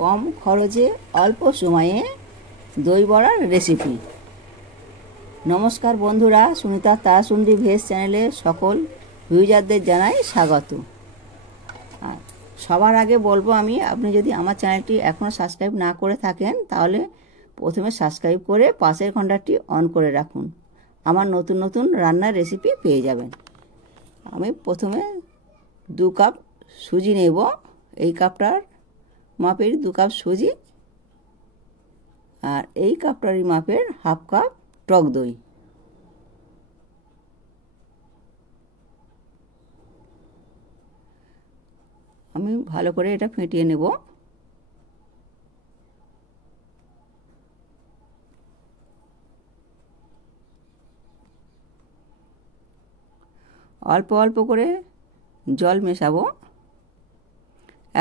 কম খরচে অল্প সময়ে দই বড়ার রেসিপি। নমস্কার বন্ধুরা, সুনিতা তারাসুন্দরী ভেজ চ্যানেলে সকল ভিউজারদের জানাই স্বাগত। সবার আগে বলবো আপনি যদি আমার চ্যানেলটি এখনও সাবস্ক্রাইব না করে থাকেন তাহলে প্রথমে সাবস্ক্রাইব করে পাশের ঘন্টাটি অন করে রাখুন। আমার নতুন নতুন রান্নার রেসিপি পেয়ে যাবেন। আমি প্রথমে 2 কাপ সুজি নেব। এই কাপটার মাপের 2 কাপ সুজি, আর এই কাপটারই মাপের হাফ কাপ টক দই। আমি ভালো করে এটা ফেটিয়ে নেব। অল্প অল্প করে জল মেশাবো,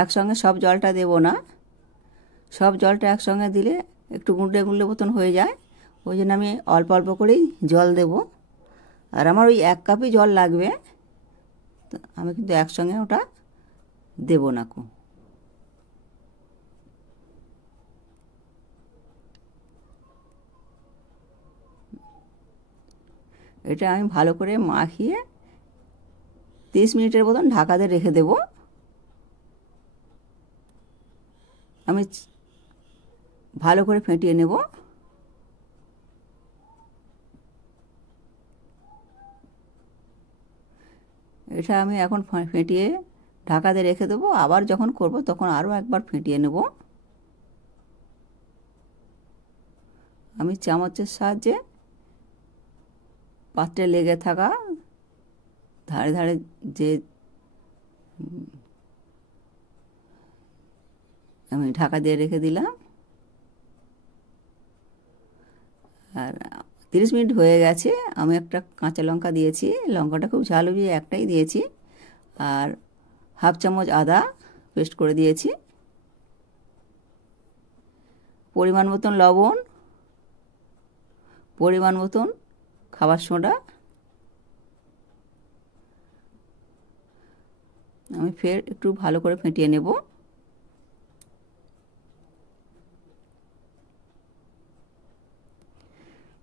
একসঙ্গে সব জলটা দেব না। সব জলটা একসঙ্গে দিলে একটু গুঁড়ে গুঁড়ে মতন হয়ে যায়, ওই জন্য আমি অল্প অল্প করেই জল দেব। আর আমার ওই 1 কাপই জল লাগবে, তো আমি কিন্তু একসঙ্গে ওটা দেব না। এটা আমি ভালো করে মাখিয়ে 30 মিনিটের মতন ঢাকা দিয়ে রেখে দেব। আমি ভালো করে ফেটিয়ে নেব। এটা আমি এখন ফেটিয়ে ঢাকা দিয়ে রেখে দেবো। আবার যখন করব তখন আরও একবার ফেটিয়ে নেব। আমি চামচের সাহায্যে পাত্রে লেগে থাকা ধারে ধারে যে আমি ঢাকা দিয়ে রেখে দিলাম। আর 30 মিনিট হয়ে গেছে। আমি একটা কাঁচা লঙ্কা দিয়েছি, লঙ্কাটা খুব ঝাল হয়ে একটাই দিয়েছি, আর হাফ চামচ আদা পেস্ট করে দিয়েছি, পরিমাণ মতন লবণ, পরিমাণ মতন খাবার সোডা। আমি ফের একটু ভালো করে ফেটিয়ে নেব।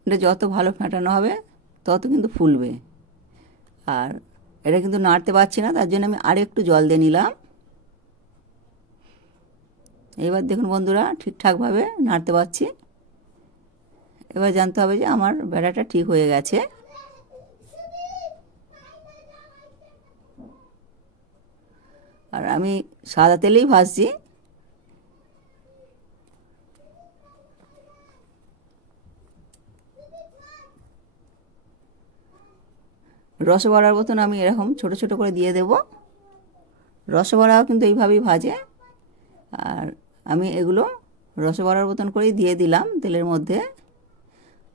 এটা যত ভালো ফেটানো হবে তত কিন্তু ফুলবে। আর এটা কিন্তু নাড়তে পারছি না, তার জন্য আমি আর একটু জল দিয়ে নিলাম। এবার দেখুন বন্ধুরা, ঠিকঠাকভাবে নাড়তে পারছি। এবার জানতে হবে যে আমার ব্যাটাটা ঠিক হয়ে গেছে। আর আমি সাদা তেলেই ভাজছি। রসবড়ার মতন আমি এরকম ছোট ছোট করে দিয়ে দেব। রসবড়াও কিন্তু এইভাবেই ভাজে। আর আমি এগুলো রসবড়ার মতন করেই দিয়ে দিলাম তেলের মধ্যে।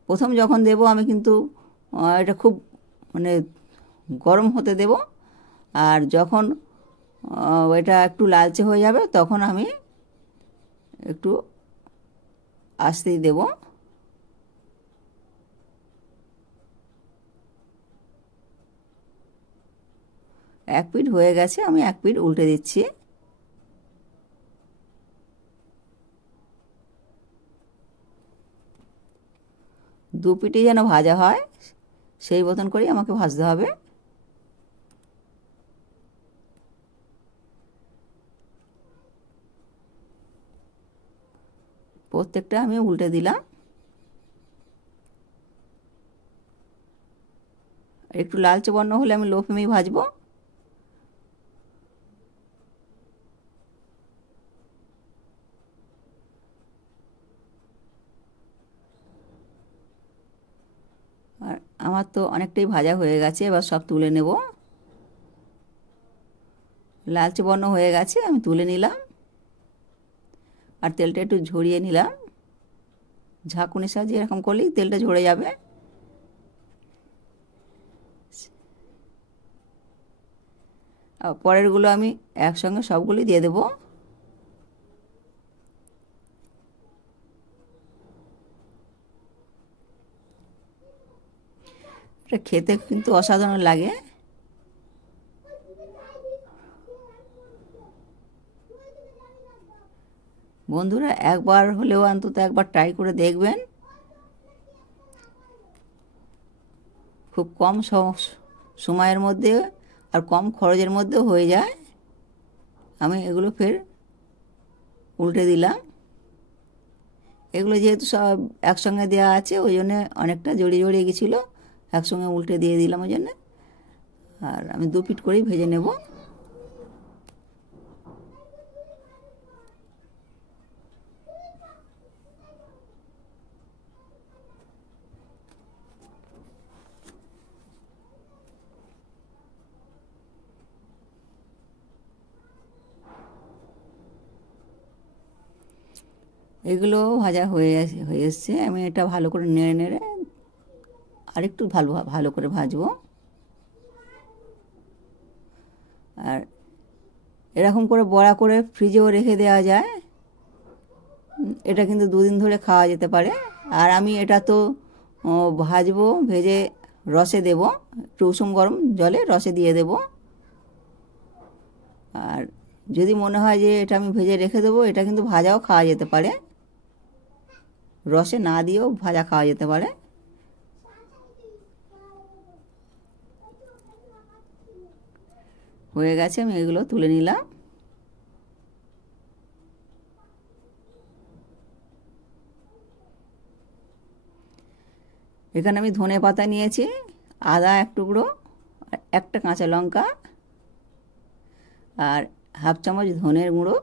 প্রথম যখন দেব আমি কিন্তু এটা খুব গরম হতে দেব, আর যখন এটা একটু লালচে হয়ে যাবে তখন আমি একটু আস্তেই দেব। এক পিঠ হয়ে গেছে, আমি এক পিঠ উল্টে দিচ্ছি। দু পিঠই যেন ভাজা হয় সেই মতন করেই আমাকে ভাজতে হবে। প্রত্যেকটা আমি উল্টে দিলাম। একটু লালচে বর্ণ হলে আমি লো ফ্লেমেই ভাজবো। আর আমার তো অনেকটাই ভাজা হয়ে গেছে, এবার সব তুলে নেব। লালচে বর্ণ হয়ে গেছে, আমি তুলে নিলাম। আর তেলটা একটু ঝরিয়ে নিলাম। ঝাঁকুনির সাহায্যে এরকম করলেই তেলটা ঝরে যাবে। আর পরেরগুলো আমি একসঙ্গে সবগুলি দিয়ে দেব। এটা খেতে কিন্তু অসাধারণ লাগে। বন্ধুরা একবার হলেও অন্তত একবার ট্রাই করে দেখবেন। খুব কম সময়ের মধ্যে আর কম খরচের মধ্যে হয়ে যায়। আমি এগুলো ফের উল্টে দিলাম। এগুলো যেহেতু সব একসঙ্গে দেওয়া আছে ওই জন্যে অনেকটা জড়িয়ে জড়িয়ে গেছিলো, একসঙ্গে উল্টে দিয়ে দিলাম ওই জন্যে। আর আমি 2 পিঠ করেই ভেজে নেব। এগুলো ভাজা হয়ে এসছে। আমি এটা ভালো করে নেড়ে নেড়ে আরেকটু ভালো করে ভাজবো। আর এরকম করে বড়া করে ফ্রিজেও রেখে দেওয়া যায়। এটা কিন্তু 2 দিন ধরে খাওয়া যেতে পারে। আর আমি এটা তো ভাজবো, ভেজে রসে দেব, একটু উষুম গরম জলে রসে দিয়ে দেব। আর যদি মনে হয় যে এটা আমি ভেজে রেখে দেবো, এটা কিন্তু ভাজাও খাওয়া যেতে পারে, রসে না দিয়েও ভাজা খাওয়া যেতে পারে। হয়ে গেছে, আমি এগুলো তুলে নিলাম। এখানে আমি ধনে পাতা নিয়েছি, আদা 1 টুকরো, একটা কাঁচা লঙ্কা, আর 1/2 চামচ ধনের গুঁড়ো।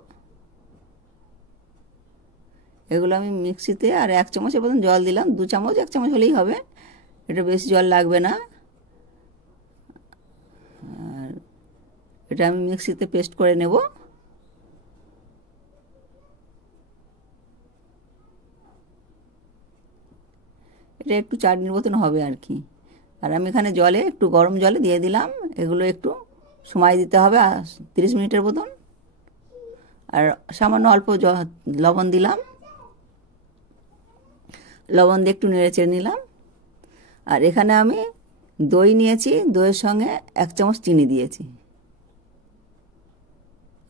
এগুলো আমি মিক্সিতে আর 1 চামচের মতন জল দিলাম। 2 চামচ 1 চামচ হলেই হবে, এটা বেশি জল লাগবে না। আর এটা আমি মিক্সিতে পেস্ট করে নেব। এটা একটু চাটনির মতন হবে আর কি। আর আমি এখানে জলে একটু গরম জলে দিয়ে দিলাম। এগুলো একটু সময় দিতে হবে 30 মিনিটের মতন। আর সামান্য অল্প লবণ দিলাম, লবণ দিয়ে একটু নেড়ে চেড়ে নিলাম। আর এখানে আমি দই নিয়েছি, দইয়ের সঙ্গে 1 চামচ চিনি দিয়েছি,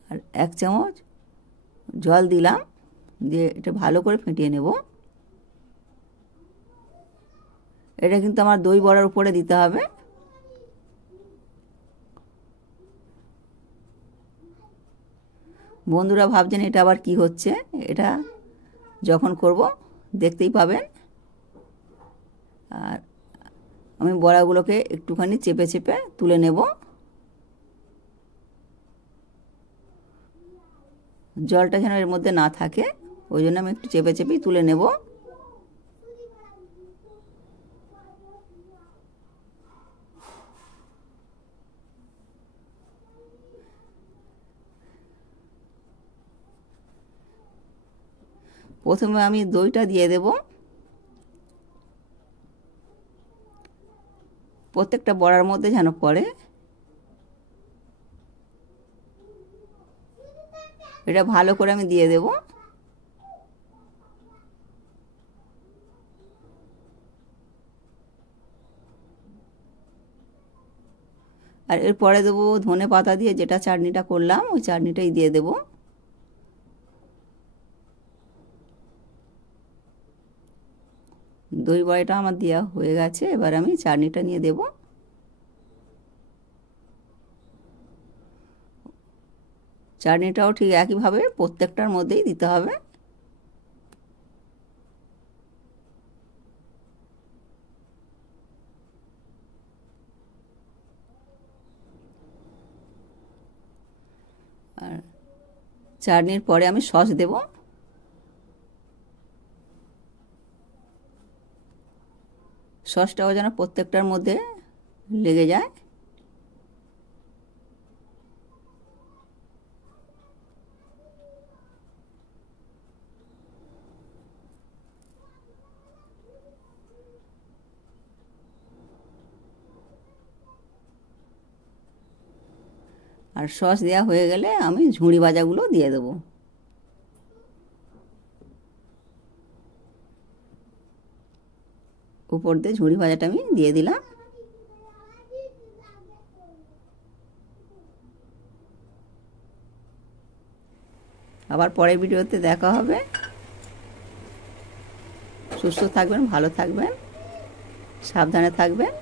আর 1 চামচ জল দিলাম, দিয়ে এটা ভালো করে ফেটিয়ে নেব। এটা কিন্তু আমার দই বড়ার উপরে দিতে হবে। বন্ধুরা ভাবছেন এটা আবার কি হচ্ছে, এটা যখন করব দেখতেই পাবেন। আর আমি বড়াগুলোকে একটুখানি চেপে চেপে তুলে নেব। জলটা যেন এর মধ্যে না থাকে, ওই জন্য আমি একটু চেপে চেপেই তুলে নেব। প্রথমে আমি দইটা দিয়ে দেব। প্রত্যেকটা বড়ার মধ্যে যেন পড়ে। এটা ভালো করে আমি দিয়ে দেব। আর এরপরে দেবো ধনে পাতা দিয়ে যেটা চাটনিটা করলাম, ওই চাটনিটাই দিয়ে দেব। দই বড়াটা আমার দেওয়া হয়ে গেছে, এবার আমি চাটনিটা নিয়ে দেব। চাটনিটাও ঠিক একইভাবে প্রত্যেকটার মধ্যেই দিতে হবে। আর চাটনির পরে আমি সস দেব। সসটাও যেন প্রত্যেকটার মধ্যে লেগে যায়। আর সস দেওয়া হয়ে গেলে আমি ঝুড়ি ভাজাগুলো দিয়ে দেবো। উপর দিয়ে ঝুড়ি ভাজাটা আমি দিয়ে দিলাম। আবার পরের ভিডিওতে দেখা হবে। সুস্থ থাকবেন, ভালো থাকবেন, সাবধানে থাকবেন।